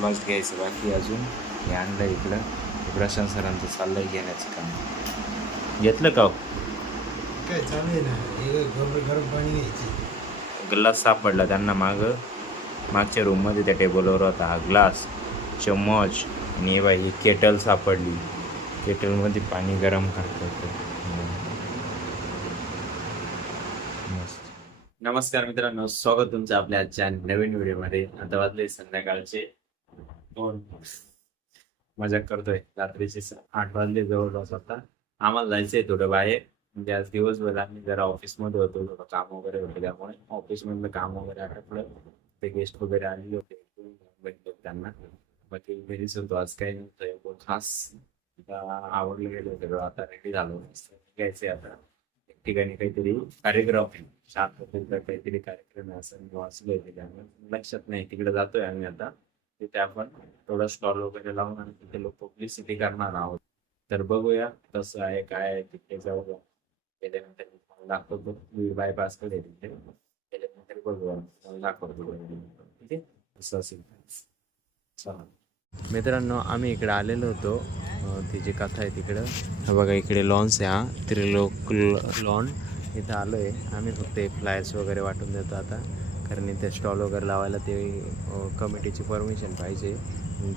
Lost घ्यायचं बाकी अजून. हे आणलं इकडं. प्रशांत सरांचं चाललंय घेण्याचं काम. घेतलं का हो? काय चालू आहे ना, हे गरम पाणी घ्यायची. ग्लास सापडला त्यांना मागच्या रूममध्ये त्या टेबलवर होता हा ग्लास, चम्मच आणि बाई ही केटल सापडली. केटलमध्ये पाणी गरम करत होतं. मस्त. नमस्कार मित्रांनो, स्वागत तुमचं आपल्या आजच्या नवीन व्हिडिओमध्ये. आता वाजले संध्याकाळचे 2. मजाक करतोय. रात्रीचे 8 वाजले जवळपास. आता आम्हाला जायचंय थोडं बाहेर. म्हणजे आज दिवसभर आम्ही जरा ऑफिसमध्ये होतो, थोडं काम वगैरे होतं, त्यामुळे ऑफिसमधलं काम वगैरे आटपलं. ते गेस्ट वगैरे आलेले होते, भेटलो त्यांना. बाकी घरीच होतो, आज काही नव्हतं एवढं खास. आवडलं गेलं सगळं, आता रेडी झालो. घ्यायचंय आता एक ठिकाणी काहीतरी कार्यक्रम आहे, शांत काहीतरी कार्यक्रम आहे असं मी वाचलंय. त्यामुळे लक्षात नाही, तिकडे जातोय आम्ही आता. तिथे आपण थोडं स्टॉल वगैरे लावून आणि तिथे लोक पब्लिसिटी करणार आहोत. तर बघूया कसं आहे काय आहे. तिथे जाऊ गेल्यानंतर दाखवतो. बायपास कडे तिथे गेल्यानंतर बघूया, दाखवतो. ठीक आहे, असं असेल. चला मित्रांनो, आम्ही इकडे आलेलो होतो. ती जी कथा आहे तिकडं, हा बघा इकडे लॉन्स आहे, हा त्रिलोक लॉन. इथं आलो आहे आम्ही. फक्त फ्लायर्स वगैरे वाटून देतो आता, कारण इथे स्टॉल वगैरे लावायला ते कमिटीची परमिशन पाहिजे.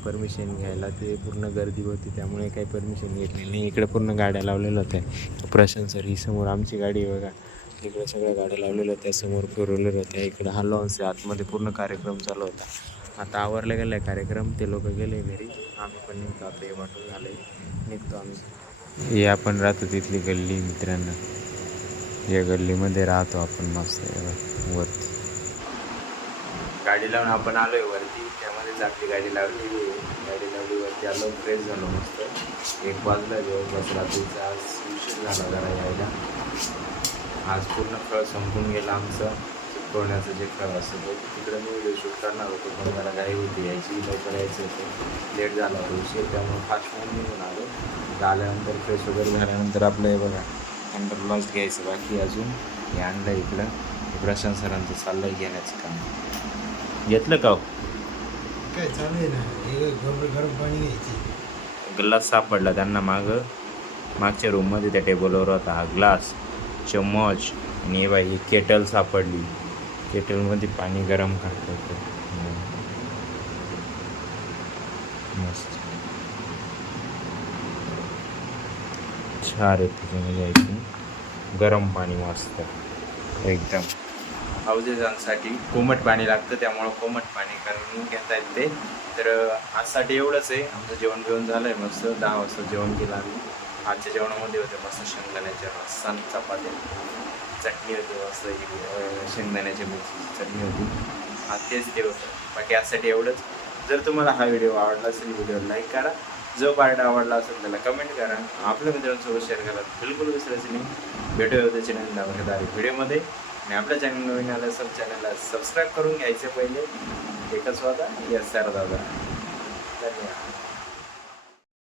परमिशन घ्यायला ते पूर्ण गर्दी होती, त्यामुळे काही परमिशन घेतली नाही. इकडे पूर्ण गाड्या लावलेल्या होत्या. प्रशांत सर ही समोर आमची गाडी आहे बघा. इकडे सगळ्या गाड्या लावलेल्या होत्या, समोर फिरवलेल्या होत्या. इकडे हा लॉन्स आहे, आतमध्ये पूर्ण कार्यक्रम चालू होता. आता आवरला गेला आहे कार्यक्रम, ते लोक गेले घरी. आम्ही पण निघतो आता, हे वाटून झालं आहे, निघतो आम्ही. हे आपण राहतो तिथली गल्ली मित्रांनो. या गल्लीमध्ये राहतो आपण मस्त वरती. गाडी लावून आपण आलो आहे वरती, त्यामध्येच आपली गाडी लावली वरती आलो. फ्रेश झालो मस्त. 1 वाजला जवळपास रात्रीचा. आज उशीर झाला जरा यायला. आज पूर्ण फळ संपून गेला आमचं. चिपकवण्याचं जे फळ असतं तो तिकडे मी व्हिडिओ शूट करणार होतो, पण मला घाई होती यायची, लवकर यायचं होतं. लेट झाला होता उशीर, त्यामुळे फास्ट म्हणून निघून आलो. आल्यानंतर फ्रेश वगैरे झाल्यानंतर आपलं हे बघा अंडर लॉस्ट घ्यायचं बाकी अजून. हे आणलं इकडं. प्रशांत सरांचं चाललंय घेण्याचं काम. घेतलं का हो? काय चालू आहे ना, हे गरम पाणी घ्यायची. ग्लास सापडला त्यांना मागच्या रूममध्ये त्या टेबलवर होता हा ग्लास, चम्मच आणि बाई ही केटल सापडली. केटलमध्ये पाणी गरम करत होतं. मस्त छान आहे त्याच्यामध्ये ऐकून. गरम पाणी मस्त एकदम. हाऊजेसांसाठी कोमट पाणी लागतं, त्यामुळं कोमट पाणी करून घेता येते. तर आजसाठी एवढंच आहे. आमचं जेवण बिवण झालं आहे मस्त. 10 वाजता जेवण केलं आम्ही. आजच्या जेवणामध्ये होते मस्त शेंगदाण्याच्या रस्सा, चपात्या, चटणी होती मस्त, शेंगदाण्याच्या मिरचीची चटणी होती. तेच ते होतं. बाकी आजसाठी एवढंच. जर तुम्हाला हा व्हिडिओ आवडला असेल, व्हिडिओ लाईक करा. जो पार्ट आवडला असेल त्याला कमेंट करा. आपल्या मित्रांसोबत शेअर करा, बिलकुल विसरायचं नाही. भेटूया होते चॅनल दाखवतात व्हिडिओमध्ये. आणि आपल्या चॅनल नवीन आलं असेल चॅनलला सबस्क्राईब करून घ्यायचे पहिले. एकच होता यस सर दादा. धन्यवाद.